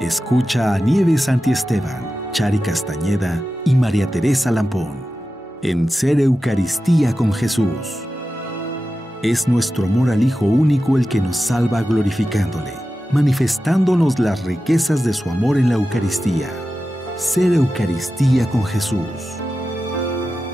Escucha a Nieves Santiesteban, Chari Castañeda y María Teresa Lampón en Ser Eucaristía con Jesús. Es nuestro amor al Hijo único el que nos salva glorificándole, manifestándonos las riquezas de su amor en la Eucaristía. Ser Eucaristía con Jesús.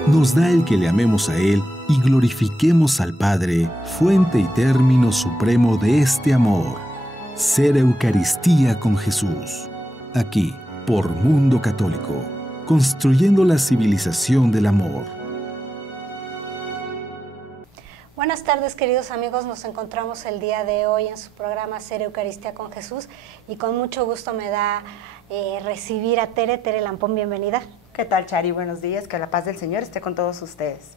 Nos da el que le amemos a Él y glorifiquemos al Padre, fuente y término supremo de este amor. Ser Eucaristía con Jesús. Aquí, por Mundo Católico, construyendo la civilización del amor. Buenas tardes, queridos amigos. Nos encontramos el día de hoy en su programa Ser Eucaristía con Jesús y con mucho gusto me da recibir a Tere Lampón. Bienvenida. ¿Qué tal, Chari? Buenos días. Que la paz del Señor esté con todos ustedes.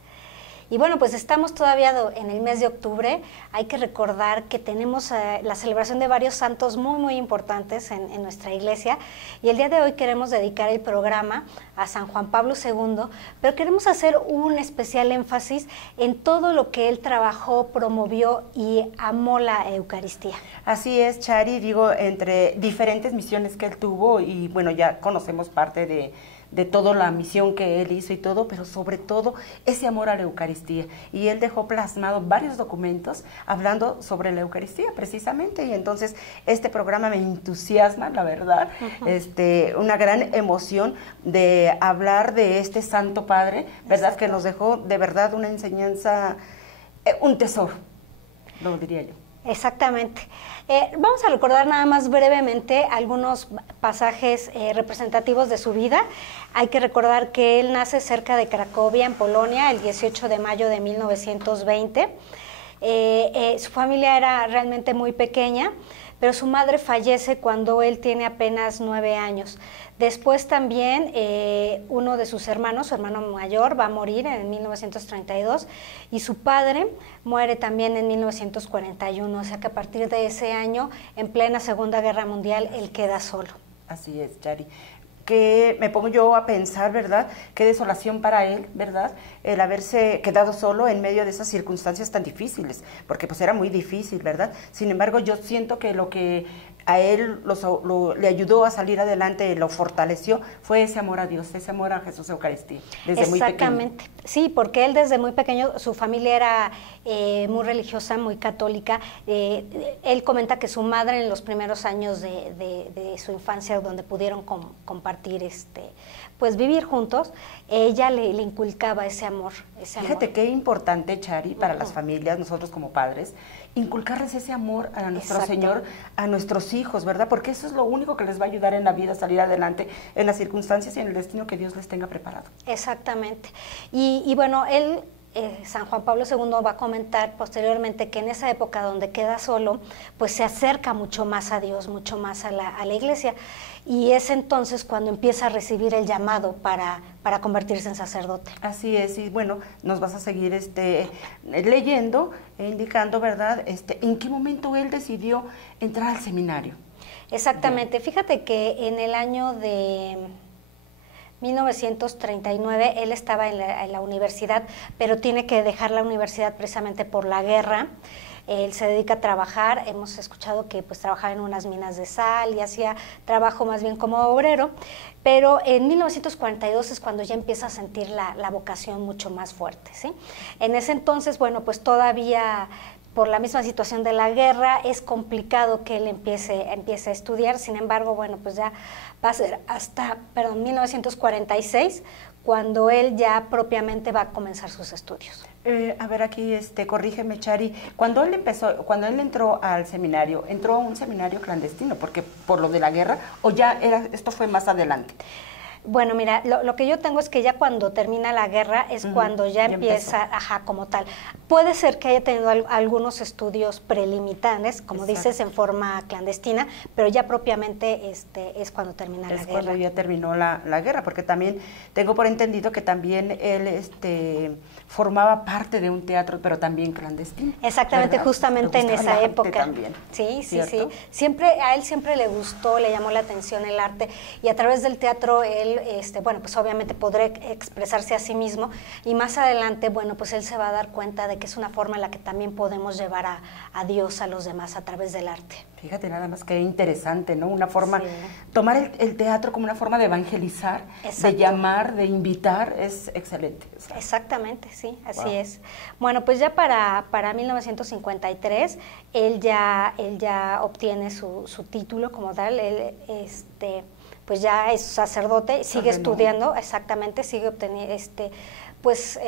Y bueno, pues estamos todavía en el mes de octubre. Hay que recordar que tenemos la celebración de varios santos muy importantes en nuestra iglesia. Y el día de hoy queremos dedicar el programa a San Juan Pablo II, pero queremos hacer un especial énfasis en todo lo que él trabajó, promovió y amó la Eucaristía. Así es, Chari. Digo, entre diferentes misiones que él tuvo, y bueno, ya conocemos parte de toda la misión que él hizo y todo, pero sobre todo ese amor a la Eucaristía. Y él dejó plasmado varios documentos hablando sobre la Eucaristía precisamente, y entonces este programa me entusiasma, la verdad, una gran emoción de hablar de este Santo Padre, ¿verdad? Que nos dejó de verdad una enseñanza, un tesoro, lo diría yo. Exactamente. Vamos a recordar nada más brevemente algunos pasajes representativos de su vida. Hay que recordar que él nace cerca de Cracovia, en Polonia, el 18 de mayo de 1920. Su familia era realmente muy pequeña, pero su madre fallece cuando él tiene apenas 9 años. Después también uno de sus hermanos, su hermano mayor, va a morir en 1932 y su padre muere también en 1941, o sea que a partir de ese año, en plena Segunda Guerra Mundial, él queda solo. Así es, Chari. Que me pongo yo a pensar, ¿verdad? Qué desolación para él, ¿verdad? El haberse quedado solo en medio de esas circunstancias tan difíciles, porque pues era muy difícil, ¿verdad? Sin embargo, yo siento que lo que a él le ayudó a salir adelante, lo fortaleció, fue ese amor a Dios, ese amor a Jesús Eucaristía, desde muy pequeño. Exactamente, sí, porque él desde muy pequeño, su familia era muy religiosa, muy católica. Él comenta que su madre en los primeros años de su infancia, donde pudieron compartir, pues vivir juntos, ella le inculcaba ese amor. Fíjate qué importante, Chari, para las familias, nosotros como padres, inculcarles ese amor a nuestro Señor, a nuestros hijos, ¿verdad? Porque eso es lo único que les va a ayudar en la vida a salir adelante, en las circunstancias y en el destino que Dios les tenga preparado. Exactamente. Y bueno, él, San Juan Pablo II, va a comentar posteriormente que en esa época donde queda solo, pues se acerca mucho más a Dios, mucho más a la iglesia. Y es entonces cuando empieza a recibir el llamado para convertirse en sacerdote. Así es, y bueno, nos vas a seguir leyendo e indicando, ¿verdad?, en qué momento él decidió entrar al seminario. Exactamente, fíjate que en el año de 1939 él estaba en la universidad, pero tiene que dejar la universidad precisamente por la guerra. Él se dedica a trabajar, hemos escuchado que pues trabajaba en unas minas de sal y hacía trabajo más bien como obrero, pero en 1942 es cuando ya empieza a sentir la vocación mucho más fuerte, ¿sí? En ese entonces, bueno, pues todavía por la misma situación de la guerra es complicado que él empiece a estudiar. Sin embargo, bueno, pues ya va a ser hasta, 1946 cuando él ya propiamente va a comenzar sus estudios. A ver, aquí, corrígeme, Chari, cuando él entró al seminario, ¿entró a un seminario clandestino porque por lo de la guerra o ya esto fue más adelante? Bueno, mira, lo que yo tengo es que ya cuando termina la guerra es cuando ya empieza, como tal. Puede ser que haya tenido algunos estudios preliminares, como dices, en forma clandestina, pero ya propiamente es cuando termina la guerra. Es cuando ya terminó la guerra, porque también tengo por entendido que también él formaba parte de un teatro, pero también clandestino. Exactamente, ¿verdad? Justamente en esa época. También, sí. A él siempre le gustó, le llamó la atención el arte, y a través del teatro él él, bueno, pues obviamente podrá expresarse a sí mismo, y más adelante, bueno, pues él se va a dar cuenta de que es una forma en la que también podemos llevar a Dios a los demás a través del arte. Fíjate nada más que interesante, ¿no? Una forma, Sí. tomar el teatro como una forma de evangelizar, Exacto. de llamar, de invitar, es excelente. O sea, Exactamente, sí, así Wow. es. Bueno, pues ya para 1953, él ya obtiene su título como tal, él, pues ya es sacerdote, sigue Ordenó. estudiando, exactamente, sigue obteniendo, pues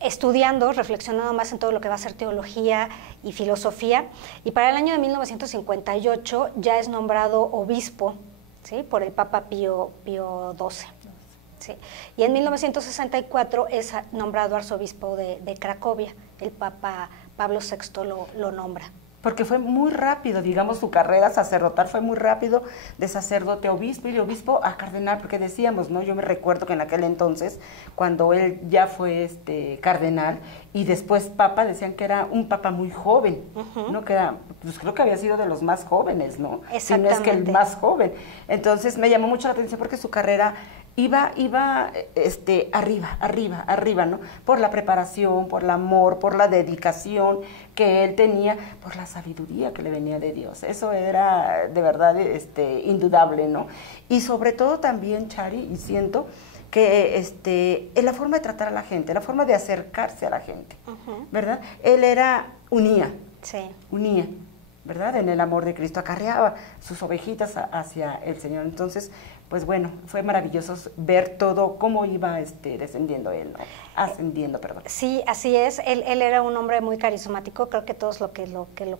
estudiando, reflexionando más en todo lo que va a ser teología y filosofía, y para el año de 1958 ya es nombrado obispo, ¿sí?, por el Papa Pío XII. Sí. Y en 1964 es nombrado arzobispo de Cracovia, el Papa Pablo VI lo nombra. porque fue muy rápido, digamos, su carrera sacerdotal fue muy rápido, de sacerdote a obispo y de obispo a cardenal, porque decíamos, ¿no? Yo me recuerdo que en aquel entonces, cuando él ya fue cardenal y después papa, decían que era un papa muy joven, ¿no? Que era, pues creo que había sido de los más jóvenes, ¿no? Si no es que el más joven. Entonces me llamó mucho la atención porque su carrera iba arriba, ¿no? Por la preparación, por el amor, por la dedicación que él tenía, por la sabiduría que le venía de Dios. Eso era de verdad indudable, ¿no? Y sobre todo también, Chari, y siento que en la forma de tratar a la gente, la forma de acercarse a la gente, ¿verdad? Él unía, ¿verdad? En el amor de Cristo, acarreaba sus ovejitas hacia el Señor. Entonces, pues bueno, fue maravilloso ver todo cómo iba descendiendo él, ¿no? Ascendiendo, perdón. Sí, así es. Él era un hombre muy carismático. Creo que todos lo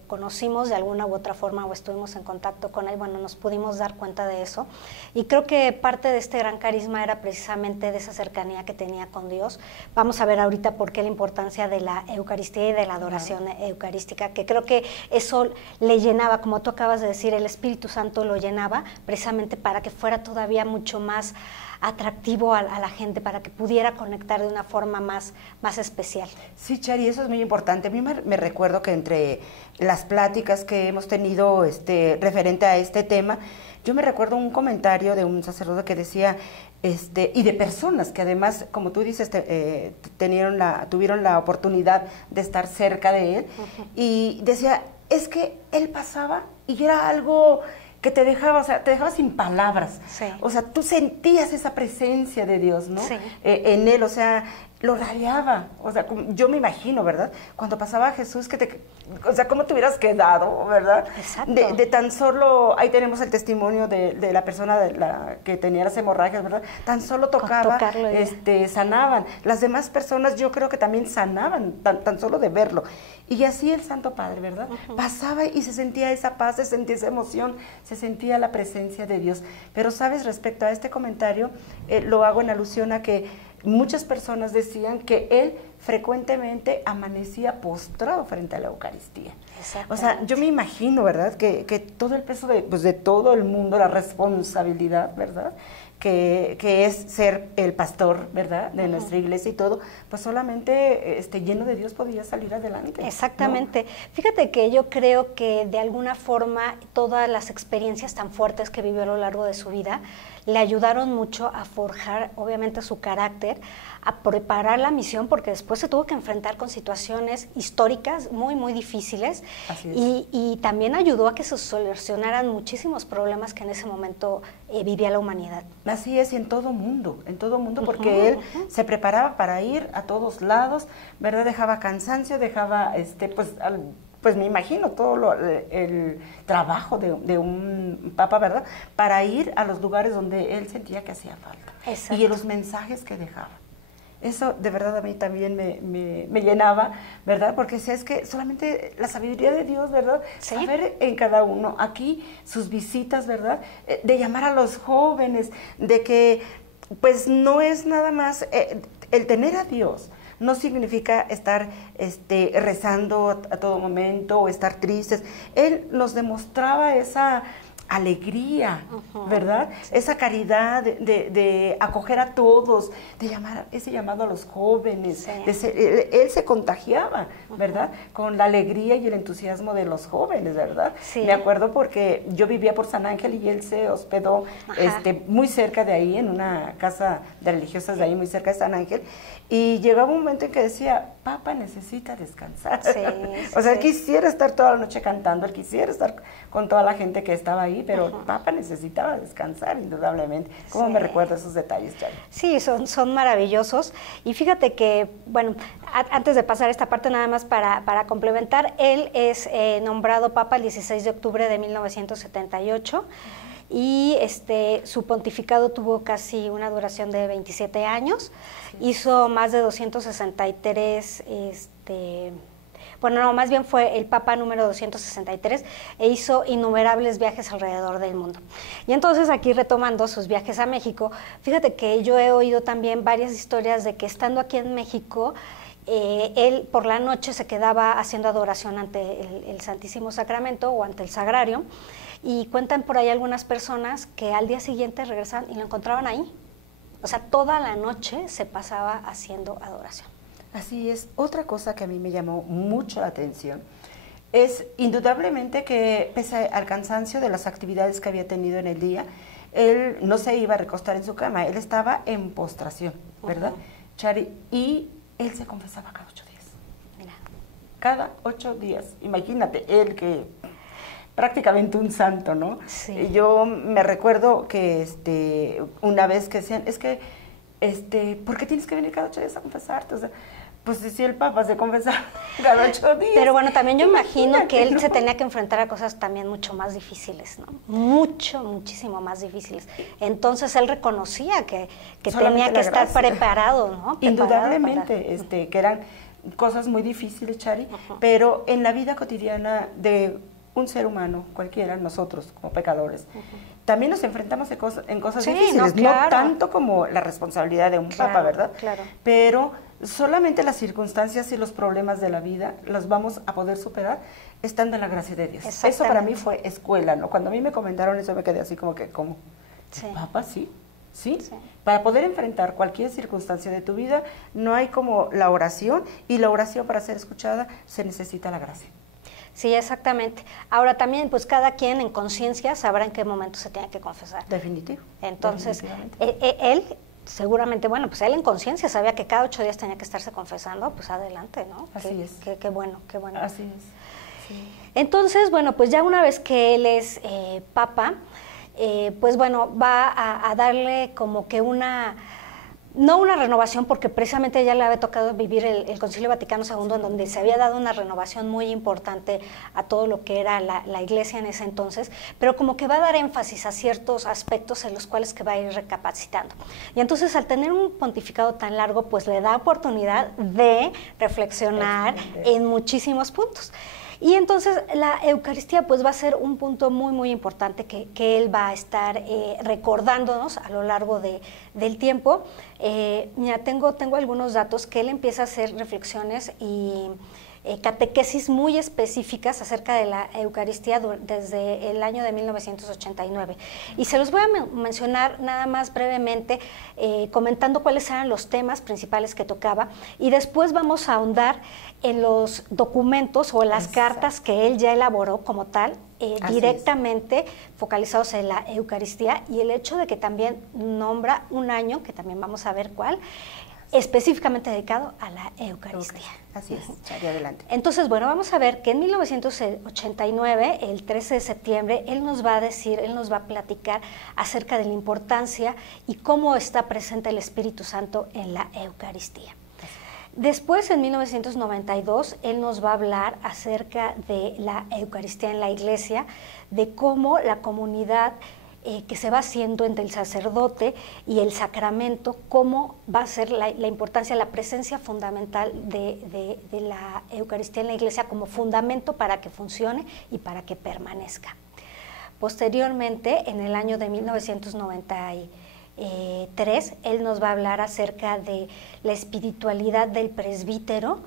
conocimos de alguna u otra forma o estuvimos en contacto con él, bueno, nos pudimos dar cuenta de eso. Y creo que parte de este gran carisma era precisamente de esa cercanía que tenía con Dios. Vamos a ver ahorita por qué la importancia de la Eucaristía y de la adoración eucarística, que creo que eso le llenaba, como tú acabas de decir, el Espíritu Santo lo llenaba precisamente para que fuera todavía mucho más atractivo a la gente, para que pudiera conectar de una forma más especial. Sí, Chari, eso es muy importante. A mí me recuerdo que entre las pláticas que hemos tenido referente a este tema, yo me recuerdo un comentario de un sacerdote que decía, y de personas que además, como tú dices, tuvieron la oportunidad de estar cerca de él, y decía, es que él pasaba y era algo que te dejaba, o sea, te dejaba sin palabras. Sí. O sea, tú sentías esa presencia de Dios, ¿no? Sí. En él, o sea, lo radiaba. O sea, yo me imagino, ¿verdad? Cuando pasaba Jesús, o sea, cómo te hubieras quedado, ¿verdad? Exacto. De tan solo, ahí tenemos el testimonio de la persona que tenía las hemorragias, ¿verdad? Tan solo tocaba, sanaban. Las demás personas yo creo que también sanaban, tan solo de verlo. Y así el Santo Padre, ¿verdad? Pasaba y se sentía esa paz, se sentía esa emoción, se sentía la presencia de Dios. Pero, ¿sabes? Respecto a este comentario, lo hago en alusión a que muchas personas decían que él frecuentemente amanecía postrado frente a la Eucaristía. O sea, yo me imagino, ¿verdad? Que todo el peso de todo el mundo, la responsabilidad, ¿verdad? Que es ser el pastor, ¿verdad?, de nuestra iglesia y todo, pues solamente lleno de Dios podía salir adelante. Exactamente. ¿No? Fíjate que yo creo que de alguna forma todas las experiencias tan fuertes que vivió a lo largo de su vida le ayudaron mucho a forjar, obviamente, su carácter, a preparar la misión, porque después se tuvo que enfrentar con situaciones históricas muy, muy difíciles. Así es. Y también ayudó a que se solucionaran muchísimos problemas que en ese momento vivía la humanidad. Así es, y en todo mundo, porque él se preparaba para ir a todos lados, ¿verdad? Dejaba cansancio, dejaba, pues me imagino todo el trabajo de un papa, ¿verdad?, para ir a los lugares donde él sentía que hacía falta. Exacto. Y los mensajes que dejaba. Eso de verdad a mí también me llenaba, ¿verdad? Porque es que solamente la sabiduría de Dios, ¿verdad? Sí. Saber en cada uno. Aquí sus visitas, ¿verdad? De llamar a los jóvenes, de que pues no es nada más el tener a Dios. No significa estar rezando a todo momento o estar tristes. Él nos demostraba esa alegría, ¿verdad? Sí. Esa caridad de acoger a todos, de llamar ese llamado a los jóvenes. Sí. Él se contagiaba, ¿verdad? Con la alegría y el entusiasmo de los jóvenes, ¿verdad? Sí. Me acuerdo porque yo vivía por San Ángel y él se hospedó muy cerca de ahí, en una casa de religiosas de ahí, muy cerca de San Ángel, y llegaba un momento en que decía, Papa necesita descansar. Sí, o sea, él quisiera estar toda la noche cantando, él quisiera estar con toda la gente que estaba ahí, pero Papa necesitaba descansar, indudablemente. ¿Cómo me recuerda esos detalles, Chari? Sí, son maravillosos. Y fíjate que, bueno, antes de pasar esta parte nada más para complementar, él es nombrado Papa el 16 de octubre de 1978. Y su pontificado tuvo casi una duración de 27 años, hizo más de 263, bueno, no, más bien fue el Papa número 263 e hizo innumerables viajes alrededor del mundo. Y entonces aquí retomando sus viajes a México, fíjate que yo he oído también varias historias de que estando aquí en México, él por la noche se quedaba haciendo adoración ante el Santísimo Sacramento o ante el Sagrario, y cuentan por ahí algunas personas que al día siguiente regresaban y lo encontraban ahí. O sea, toda la noche se pasaba haciendo adoración. Así es. Otra cosa que a mí me llamó mucho la atención es indudablemente que pese al cansancio de las actividades que había tenido en el día, él no se iba a recostar en su cama, él estaba en postración, ¿verdad, Chari? Y él se confesaba cada 8 días. Mira. Cada 8 días. Imagínate, él que prácticamente un santo, ¿no? Sí. Yo me recuerdo que una vez que decían, es que, ¿por qué tienes que venir cada 8 días a confesarte? O sea, pues si el Papa se confesaba cada 8 días. Pero bueno, también yo imagino que él se tenía que enfrentar a cosas también mucho más difíciles, ¿no? Muchísimo más difíciles. Entonces él reconocía que tenía que estar preparado, ¿no? Indudablemente, que eran cosas muy difíciles, Chari, pero en la vida cotidiana de un ser humano, cualquiera, nosotros como pecadores, también nos enfrentamos en cosas difíciles, no, claro, no tanto como la responsabilidad de un papa, ¿verdad? Claro. Pero solamente las circunstancias y los problemas de la vida los vamos a poder superar estando en la gracia de Dios. Eso para mí fue escuela, ¿no? Cuando a mí me comentaron eso me quedé así como que, ¿cómo? Sí. ¿Papa? Sí. ¿Sí? Sí. Para poder enfrentar cualquier circunstancia de tu vida no hay como la oración, y la oración para ser escuchada se necesita la gracia. Sí, exactamente. Ahora también, pues cada quien en conciencia sabrá en qué momento se tiene que confesar. Definitivo. Entonces, él seguramente, bueno, pues él en conciencia sabía que cada 8 días tenía que estarse confesando, pues adelante, ¿no? Así es. Qué bueno, qué bueno. Así es. Sí. Entonces, bueno, pues ya una vez que él es Papa, pues bueno, va a darle como que no una renovación, porque precisamente ya le había tocado vivir el Concilio Vaticano II, en donde se había dado una renovación muy importante a todo lo que era la Iglesia en ese entonces, pero como que va a dar énfasis a ciertos aspectos en los cuales que va a ir recapacitando. Y entonces, al tener un pontificado tan largo, pues le da oportunidad de reflexionar en muchísimos puntos. Y entonces la Eucaristía pues va a ser un punto muy importante que él va a estar recordándonos a lo largo del tiempo. Mira, tengo algunos datos que él empieza a hacer reflexiones y catequesis muy específicas acerca de la Eucaristía desde el año de 1989. Y se los voy a mencionar nada más brevemente, comentando cuáles eran los temas principales que tocaba, y después vamos a ahondar en los documentos o las cartas que él ya elaboró como tal, directamente focalizados en la Eucaristía, y el hecho de que también nombra un año, que también vamos a ver cuál, específicamente dedicado a la Eucaristía. Así es, Chari, adelante. Entonces, bueno, vamos a ver que en 1989, el 13 de septiembre, él nos va a platicar acerca de la importancia y cómo está presente el Espíritu Santo en la Eucaristía. Después, en 1992, él nos va a hablar acerca de la Eucaristía en la Iglesia, de cómo la comunidad que se va haciendo entre el sacerdote y el sacramento, cómo va a ser la importancia, la presencia fundamental de la Eucaristía en la Iglesia como fundamento para que funcione y para que permanezca. Posteriormente, en el año de 1993, él nos va a hablar acerca de la espiritualidad del presbítero,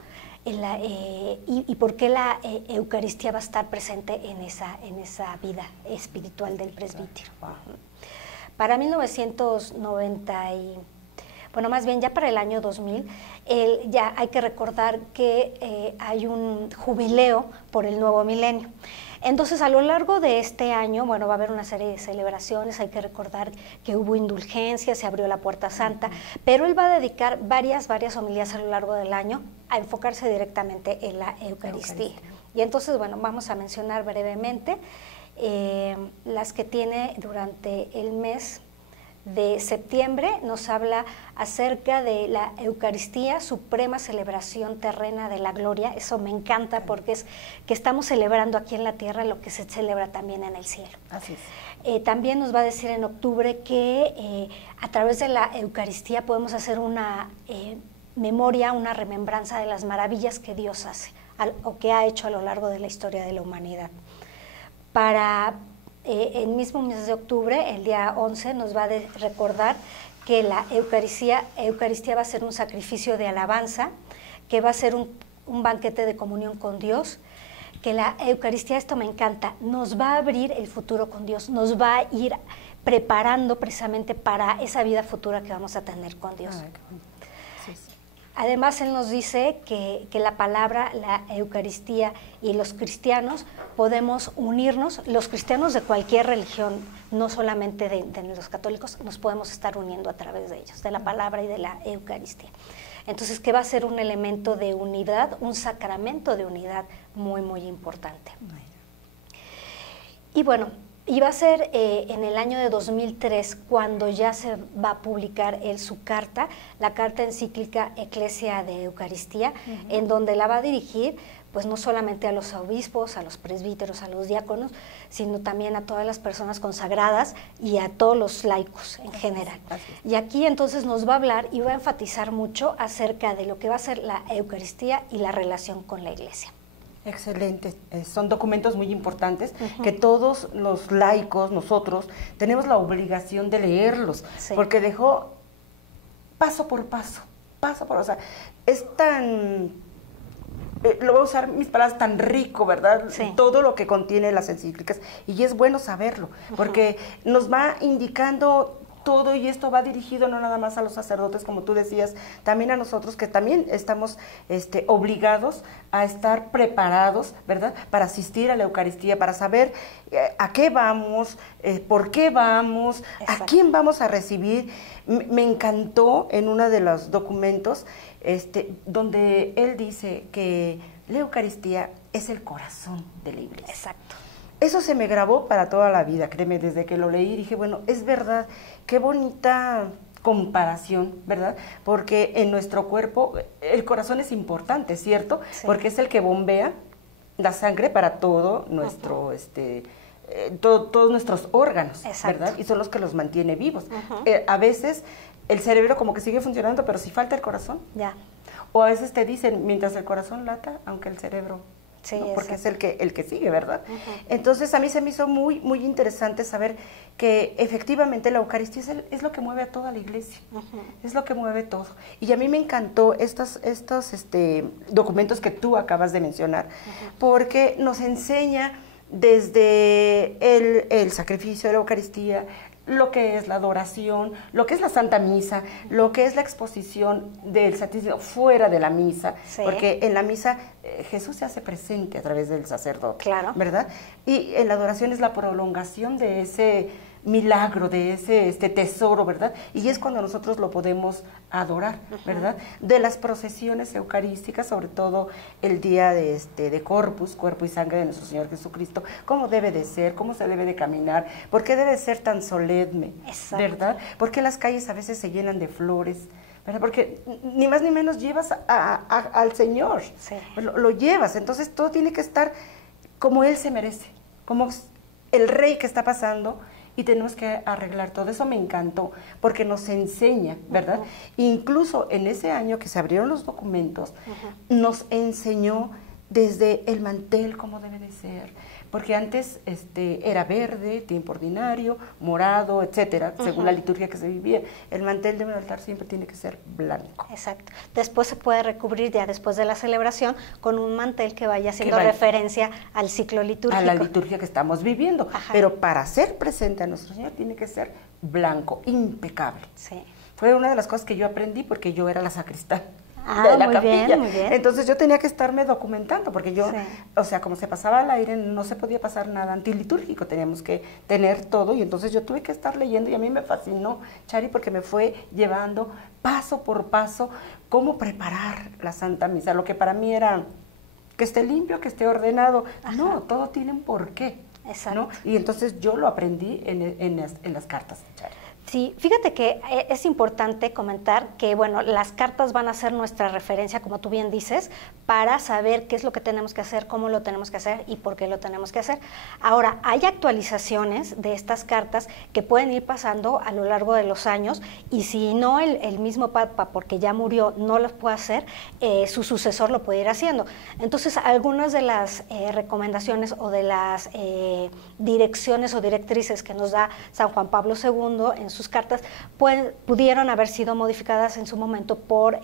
y por qué la Eucaristía va a estar presente en esa vida espiritual del presbítero. Para 1990 bueno, más bien ya para el año 2000, ya hay que recordar que hay un jubileo por el nuevo milenio. Entonces, a lo largo de este año, bueno, va a haber una serie de celebraciones, hay que recordar que hubo indulgencias, se abrió la Puerta Santa, pero él va a dedicar varias homilías a lo largo del año a enfocarse directamente en la Eucaristía. Y entonces, bueno, vamos a mencionar brevemente las que tiene durante el mes de septiembre. Nos habla acerca de la Eucaristía, suprema celebración terrena de la gloria. Eso me encanta porque es que estamos celebrando aquí en la tierra lo que se celebra también en el cielo. Así es. También nos va a decir en octubre que a través de la Eucaristía podemos hacer una memoria, una remembranza de las maravillas que Dios hace o que ha hecho a lo largo de la historia de la humanidad. Para el mismo mes de octubre, el día 11, nos va a recordar que la Eucaristía va a ser un sacrificio de alabanza, que va a ser un banquete de comunión con Dios, que la Eucaristía, esto me encanta, nos va a abrir el futuro con Dios, nos va a ir preparando precisamente para esa vida futura que vamos a tener con Dios. Sí, sí. Además, él nos dice que la palabra, la Eucaristía y los cristianos podemos unirnos, los cristianos de cualquier religión, no solamente de los católicos, nos podemos estar uniendo a través de ellos, de la palabra y de la Eucaristía. Entonces, que va a ser un elemento de unidad, un sacramento de unidad muy, muy importante. Y bueno, y va a ser en el año de 2003 cuando ya se va a publicar su carta, la carta encíclica Ecclesia de Eucaristía, en donde la va a dirigir pues no solamente a los obispos, a los presbíteros, a los diáconos, sino también a todas las personas consagradas y a todos los laicos en general. Y aquí entonces nos va a hablar y va a enfatizar mucho acerca de lo que va a ser la Eucaristía y la relación con la Iglesia. Excelente, son documentos muy importantes que todos los laicos, nosotros, tenemos la obligación de leerlos, porque dejó paso por paso, o sea, es tan, lo voy a usar mis palabras, tan rico, ¿verdad? Sí. Todo lo que contiene las encíclicas, y es bueno saberlo, porque nos va indicando todo, y esto va dirigido no nada más a los sacerdotes, como tú decías, también a nosotros que también estamos obligados a estar preparados, ¿verdad?, para asistir a la Eucaristía, para saber a qué vamos, por qué vamos, a quién vamos a recibir. Me encantó en uno de los documentos donde él dice que la Eucaristía es el corazón de la Iglesia. Exacto. Eso se me grabó para toda la vida, créeme, desde que lo leí dije, bueno, es verdad, qué bonita comparación, ¿verdad? Porque en nuestro cuerpo el corazón es importante, ¿cierto? Sí. Porque es el que bombea la sangre para todo nuestro, todos nuestros órganos, ¿verdad? Y son los que los mantiene vivos. A veces el cerebro como que sigue funcionando, pero si falta el corazón. Ya. O a veces te dicen, mientras el corazón lata, aunque el cerebro... Sí, ¿no? Porque es el que sigue, ¿verdad? Entonces a mí se me hizo muy, muy interesante saber que efectivamente la Eucaristía es lo que mueve a toda la Iglesia, es lo que mueve todo. Y a mí me encantó estos documentos que tú acabas de mencionar, porque nos enseña desde el sacrificio de la Eucaristía, lo que es la adoración, lo que es la Santa Misa, lo que es la exposición del Santísimo fuera de la misa, porque en la misa Jesús se hace presente a través del sacerdote, ¿verdad? Y en la adoración es la prolongación de ese milagro, de ese tesoro, ¿verdad? Y es cuando nosotros lo podemos adorar, ¿verdad? De las procesiones eucarísticas, sobre todo el día de Corpus, cuerpo y sangre de nuestro Señor Jesucristo, cómo debe de ser, cómo se debe de caminar, por qué debe ser tan solemne, ¿verdad? ¿Por qué las calles a veces se llenan de flores? ¿Verdad? Porque ni más ni menos llevas al Señor, lo llevas, entonces todo tiene que estar como Él se merece, como el Rey que está pasando, y tenemos que arreglar todo. Eso me encantó, porque nos enseña, ¿verdad? Incluso en ese año que se abrieron los documentos, nos enseñó desde el mantel, como debe de ser, porque antes era verde, tiempo ordinario, morado, etcétera, según la liturgia que se vivía. El mantel de un altar siempre tiene que ser blanco. Exacto. Después se puede recubrir ya después de la celebración con un mantel que vaya haciendo referencia al ciclo litúrgico. A la liturgia que estamos viviendo. Ajá. Pero para ser presente a nuestro Señor tiene que ser blanco, impecable. Sí. Fue una de las cosas que yo aprendí porque yo era la sacristán. Ah, de la muy capilla. bien, muy bien. Entonces yo tenía que estarme documentando, porque yo, Sí. o sea, como se pasaba al aire, no se podía pasar nada antilitúrgico, teníamos que tener todo, y entonces yo tuve que estar leyendo, y a mí me fascinó, Chari, porque me fue llevando paso por paso cómo preparar la Santa Misa, lo que para mí era que esté limpio, que esté ordenado. Ajá. No, todo tiene un porqué. Exacto. ¿No? Y entonces yo lo aprendí en las cartas, Chari. Sí, fíjate que es importante comentar que, bueno, las cartas van a ser nuestra referencia, como tú bien dices, para saber qué es lo que tenemos que hacer, cómo lo tenemos que hacer y por qué lo tenemos que hacer. Ahora, hay actualizaciones de estas cartas que pueden ir pasando a lo largo de los años, y si no el mismo Papa, porque ya murió, no las puede hacer, su sucesor lo puede ir haciendo. Entonces, algunas de las recomendaciones o de las direcciones o directrices que nos da San Juan Pablo II en sus cartas pudieron haber sido modificadas en su momento por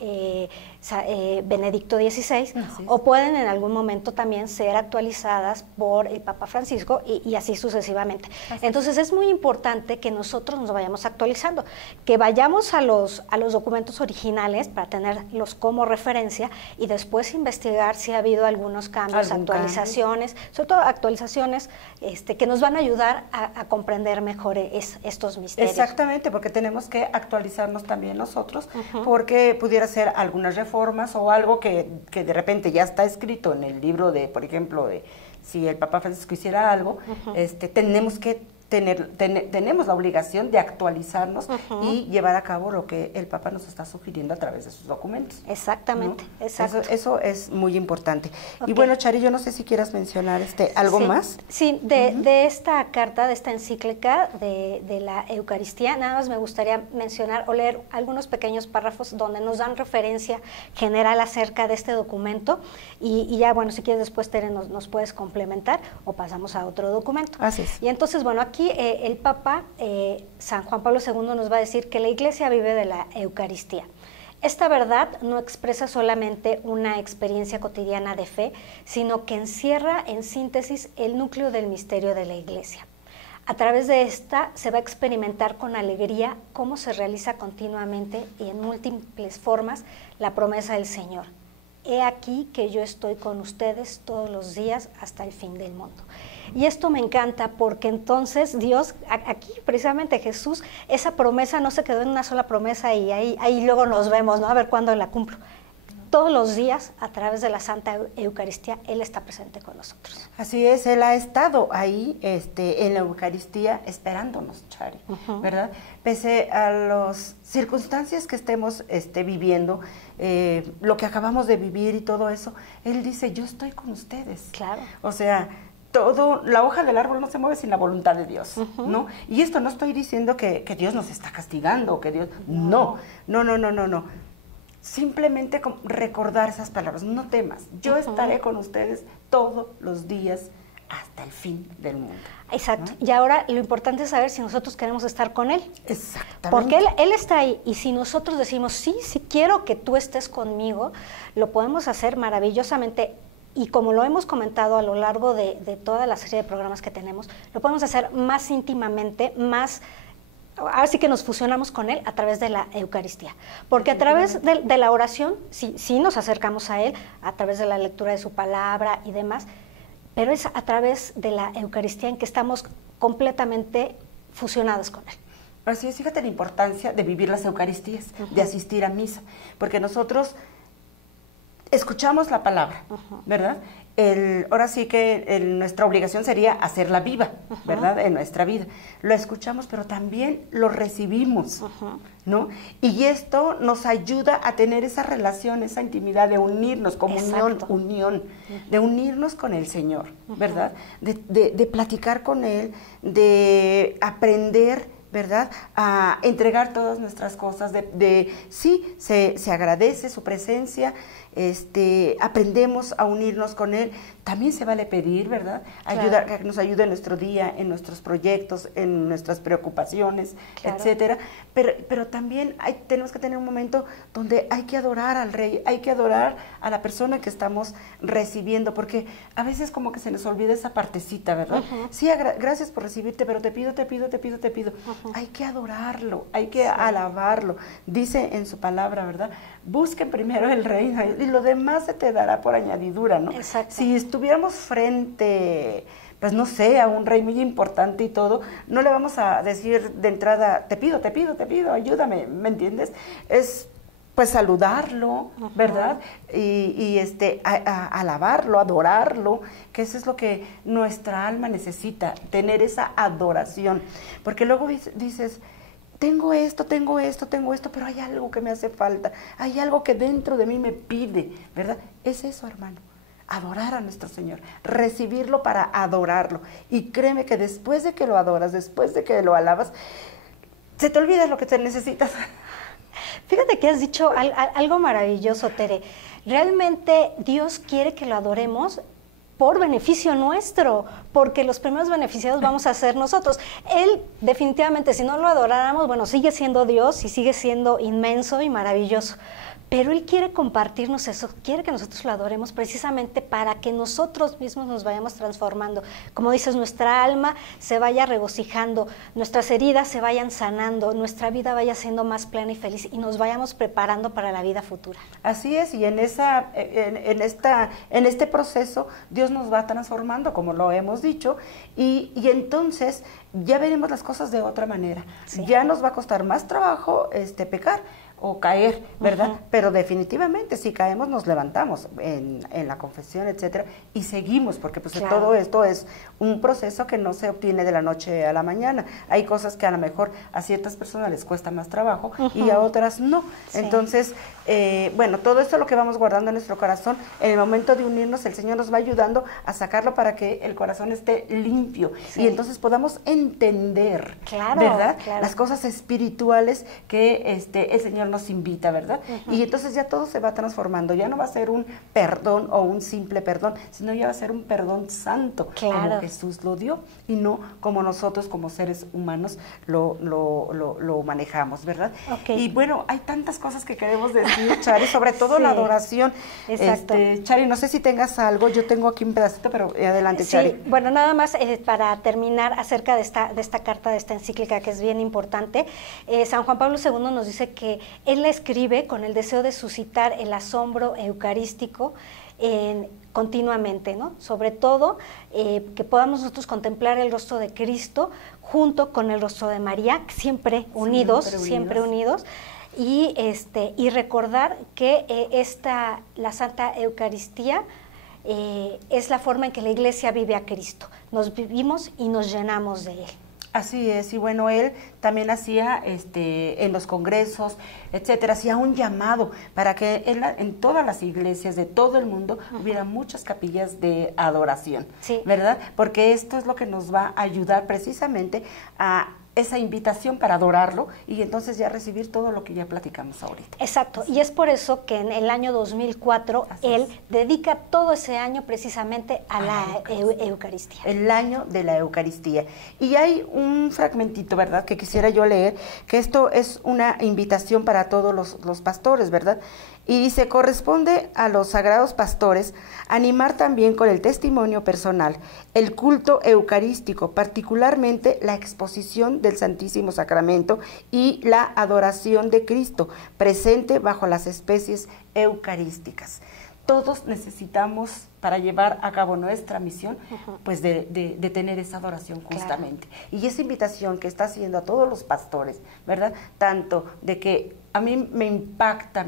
Benedicto XVI, o pueden en algún momento también ser actualizadas por el Papa Francisco y así sucesivamente. Entonces es muy importante que nosotros nos vayamos actualizando, que vayamos a los documentos originales para tenerlos como referencia y después investigar si ha habido algunos cambios, actualizaciones, sobre todo actualizaciones que nos van a ayudar a comprender mejor estos misterios. Exactamente, porque tenemos que actualizarnos también nosotros, porque pudiera ser algunas reformas o algo que de repente ya está escrito en el libro de, por ejemplo, de si el Papa Francisco hiciera algo, tenemos que tenemos la obligación de actualizarnos y llevar a cabo lo que el Papa nos está sugiriendo a través de sus documentos. Exactamente, ¿no? Exacto. Eso es muy importante. Y bueno, Chari, yo no sé si quieras mencionar algo más. Sí, de esta carta, de esta encíclica de la Eucaristía, nada más me gustaría mencionar o leer algunos pequeños párrafos donde nos dan referencia general acerca de este documento, y ya, bueno, si quieres después, Tere, nos puedes complementar o pasamos a otro documento. Así es. Y entonces, bueno, aquí el Papa, San Juan Pablo II, nos va a decir que la Iglesia vive de la Eucaristía. Esta verdad no expresa solamente una experiencia cotidiana de fe, sino que encierra en síntesis el núcleo del misterio de la Iglesia. A través de esta se va a experimentar con alegría cómo se realiza continuamente y en múltiples formas la promesa del Señor. He aquí que yo estoy con ustedes todos los días hasta el fin del mundo. Y esto me encanta porque entonces Dios, aquí precisamente Jesús, esa promesa no se quedó en una sola promesa y ahí luego nos vemos, ¿no? A ver cuándo la cumplo. Todos los días, a través de la Santa Eucaristía, Él está presente con nosotros. Así es, Él ha estado ahí en la Eucaristía esperándonos, Chari, ¿verdad? Pese a las circunstancias que estemos viviendo, lo que acabamos de vivir y todo eso, Él dice, yo estoy con ustedes. Claro. O sea, la hoja del árbol no se mueve sin la voluntad de Dios, ¿no? Y esto no estoy diciendo que Dios nos está castigando, que Dios... No. Simplemente recordar esas palabras, no temas, yo estaré con ustedes todos los días hasta el fin del mundo. Exacto, ¿no? Y ahora lo importante es saber si nosotros queremos estar con Él. Exactamente. Porque Él está ahí, y si nosotros decimos, sí quiero que tú estés conmigo, lo podemos hacer maravillosamente. Y como lo hemos comentado a lo largo de toda la serie de programas que tenemos, lo podemos hacer más íntimamente, ahora sí que nos fusionamos con Él a través de la Eucaristía. Porque a través de la oración, sí nos acercamos a Él, a través de la lectura de su palabra y demás, pero es a través de la Eucaristía en que estamos completamente fusionados con Él. Así es, fíjate la importancia de vivir las Eucaristías, de asistir a misa, porque nosotros escuchamos la palabra, ¿verdad? Ahora sí que nuestra obligación sería hacerla viva, ¿verdad? En nuestra vida. Lo escuchamos, pero también lo recibimos, ¿no? Y esto nos ayuda a tener esa relación, esa intimidad de unirnos, unión, de unirnos con el Señor, ¿verdad? De platicar con Él, de aprender ¿verdad? A entregar todas nuestras cosas, sí, se agradece su presencia, aprendemos a unirnos con Él. También se vale pedir, ¿verdad? Ayudar, que nos ayude en nuestro día, en nuestros proyectos, en nuestras preocupaciones, etcétera. Pero también tenemos que tener un momento donde hay que adorar al Rey, hay que adorar a la persona que estamos recibiendo, porque a veces como que se nos olvida esa partecita, ¿verdad? Sí, gracias por recibirte, pero te pido. Hay que adorarlo, hay que alabarlo. Dice en su palabra, ¿verdad? Busquen primero el reino y lo demás se te dará por añadidura, ¿no? Exacto. Si estuviéramos frente, pues no sé, a un rey muy importante y todo, no le vamos a decir de entrada, te pido, ayúdame, ¿me entiendes? Es pues saludarlo, ¿verdad? Y alabarlo, adorarlo, que eso es lo que nuestra alma necesita, tener esa adoración. Porque luego dices, tengo esto, pero hay algo que me hace falta, hay algo que dentro de mí me pide, ¿verdad? Es eso, hermano, adorar a nuestro Señor, recibirlo para adorarlo. Y créeme que después de que lo adoras, después de que lo alabas, se te olvida lo que te necesitas. Fíjate que has dicho algo maravilloso, Tere. Realmente Dios quiere que lo adoremos por beneficio nuestro, porque los primeros beneficiados vamos a ser nosotros. Él definitivamente, si no lo adoráramos, bueno, sigue siendo Dios y sigue siendo inmenso y maravilloso. Pero Él quiere compartirnos eso, quiere que nosotros lo adoremos precisamente para que nosotros mismos nos vayamos transformando. Como dices, nuestra alma se vaya regocijando, nuestras heridas se vayan sanando, nuestra vida vaya siendo más plena y feliz y nos vayamos preparando para la vida futura. Así es, y en este proceso Dios nos va transformando, como lo hemos dicho, y entonces ya veremos las cosas de otra manera. Sí. Ya nos va a costar más trabajo pecar o caer, ¿verdad? Pero definitivamente si caemos nos levantamos en la confesión, etcétera, y seguimos, porque pues todo esto es un proceso que no se obtiene de la noche a la mañana. Hay cosas que a lo mejor a ciertas personas les cuesta más trabajo y a otras no. Sí. Entonces, bueno, todo esto es lo que vamos guardando en nuestro corazón. En el momento de unirnos, el Señor nos va ayudando a sacarlo para que el corazón esté limpio y entonces podamos entender, ¿verdad? Las cosas espirituales que el Señor nos invita, ¿verdad? Y entonces ya todo se va transformando, ya no va a ser un perdón o un simple perdón, sino ya va a ser un perdón santo, como Jesús lo dio, y no como nosotros como seres humanos lo manejamos, ¿verdad? Y bueno, hay tantas cosas que queremos decir, Chari, sobre todo la adoración. Exacto. Chari, no sé si tengas algo, yo tengo aquí un pedacito, pero adelante, Chari. Bueno, nada más para terminar acerca de esta carta, de esta encíclica que es bien importante, San Juan Pablo II nos dice que él la escribe con el deseo de suscitar el asombro eucarístico continuamente, ¿no? Sobre todo que podamos nosotros contemplar el rostro de Cristo junto con el rostro de María, siempre unidos. Y recordar que la Santa Eucaristía es la forma en que la Iglesia vive a Cristo. Nos vivimos y nos llenamos de Él. Así es, y bueno, él también hacía en los congresos, etcétera, hacía un llamado para que en todas las iglesias de todo el mundo hubiera muchas capillas de adoración, ¿verdad? Porque esto es lo que nos va a ayudar precisamente a esa invitación para adorarlo y entonces ya recibir todo lo que ya platicamos ahorita. Exacto, y es por eso que en el año 2004 él dedica todo ese año precisamente a la Eucaristía. El año de la Eucaristía. Y hay un fragmentito, ¿verdad?, que quisiera yo leer, que esto es una invitación para todos los pastores, ¿verdad? Y dice, corresponde a los sagrados pastores animar también con el testimonio personal el culto eucarístico, particularmente la exposición del Santísimo Sacramento y la adoración de Cristo, presente bajo las especies eucarísticas. Todos necesitamos, para llevar a cabo nuestra misión, pues de tener esa adoración justamente. Y esa invitación que está haciendo a todos los pastores, ¿verdad? Tanto de que a mí me impacta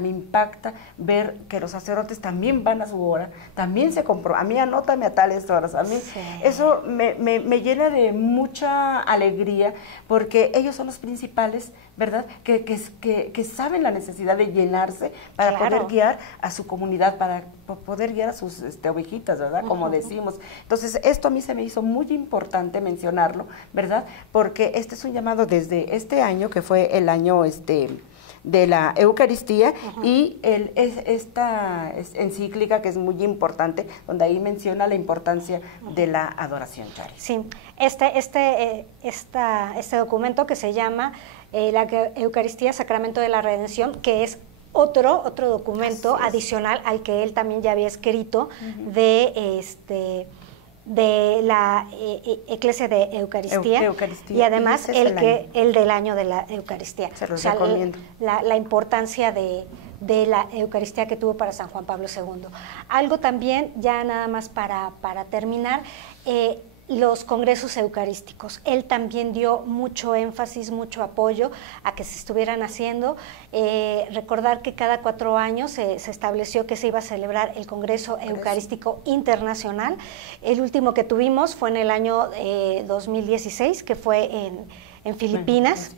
ver que los sacerdotes también van a su hora, también se comprometen, a mí anótame a tales horas, a mí eso me llena de mucha alegría, porque ellos son los principales, ¿verdad? Que saben la necesidad de llenarse para poder guiar a su comunidad, para poder guiar a sus ovejitas, ovejitas, ¿verdad? Como decimos. Entonces, esto a mí se me hizo muy importante mencionarlo, ¿verdad? Porque este es un llamado desde este año, que fue el año de la Eucaristía, y esta encíclica que es muy importante, donde ahí menciona la importancia de la adoración, Chari. Sí, este documento que se llama la Eucaristía, Sacramento de la Redención, que es otro documento adicional al que él también ya había escrito de la Iglesia de Eucaristía, y además el del año de la Eucaristía. Se los recomiendo. La importancia de la Eucaristía que tuvo para San Juan Pablo II. Algo también, ya nada más para terminar, los congresos eucarísticos. Él también dio mucho énfasis, mucho apoyo a que se estuvieran haciendo. Recordar que cada 4 años se estableció que se iba a celebrar el Congreso Eucarístico Internacional. El último que tuvimos fue en el año 2016, que fue en Filipinas.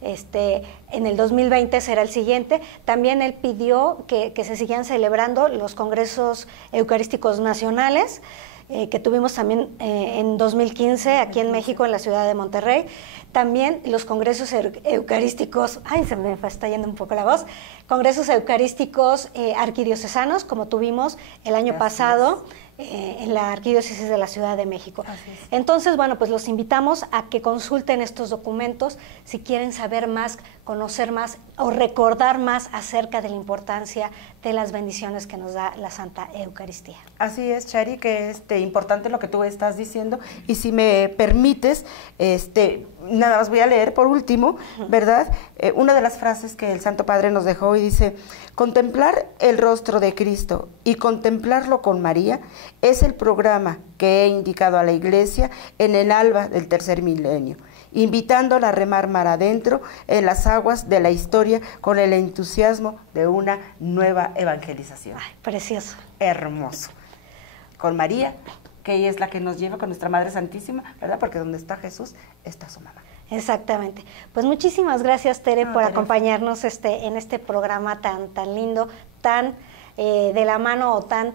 En el 2020 será el siguiente. También él pidió que se sigan celebrando los congresos eucarísticos nacionales, que tuvimos también en 2015 aquí en México, en la ciudad de Monterrey. También los congresos eucarísticos, se me está yendo un poco la voz, congresos eucarísticos arquidiocesanos, como tuvimos el año pasado en la Arquidiócesis de la Ciudad de México. Entonces, bueno, pues los invitamos a que consulten estos documentos si quieren saber más, conocer más o recordar más acerca de la importancia de las bendiciones que nos da la Santa Eucaristía. Así es, Chari, que es importante lo que tú estás diciendo, y si me permites, nada más voy a leer por último, ¿verdad? Una de las frases que el Santo Padre nos dejó, y dice: contemplar el rostro de Cristo y contemplarlo con María es el programa que he indicado a la Iglesia en el alba del tercer milenio, invitándola a remar mar adentro en las aguas de la historia con el entusiasmo de una nueva evangelización. Ay, precioso. Hermoso. Con María, que ella es la que nos lleva, con nuestra Madre Santísima, ¿verdad? Porque donde está Jesús, está su mamá. Exactamente. Pues muchísimas gracias, Tere, por acompañarnos en este programa tan lindo, tan de la mano, o tan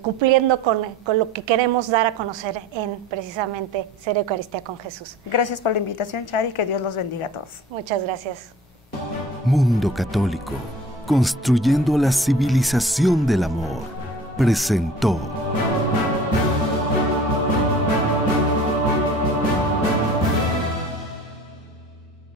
cumpliendo con lo que queremos dar a conocer en precisamente Ser Eucaristía con Jesús. Gracias por la invitación, Chari, que Dios los bendiga a todos. Muchas gracias. Mundo Católico, construyendo la civilización del amor, presentó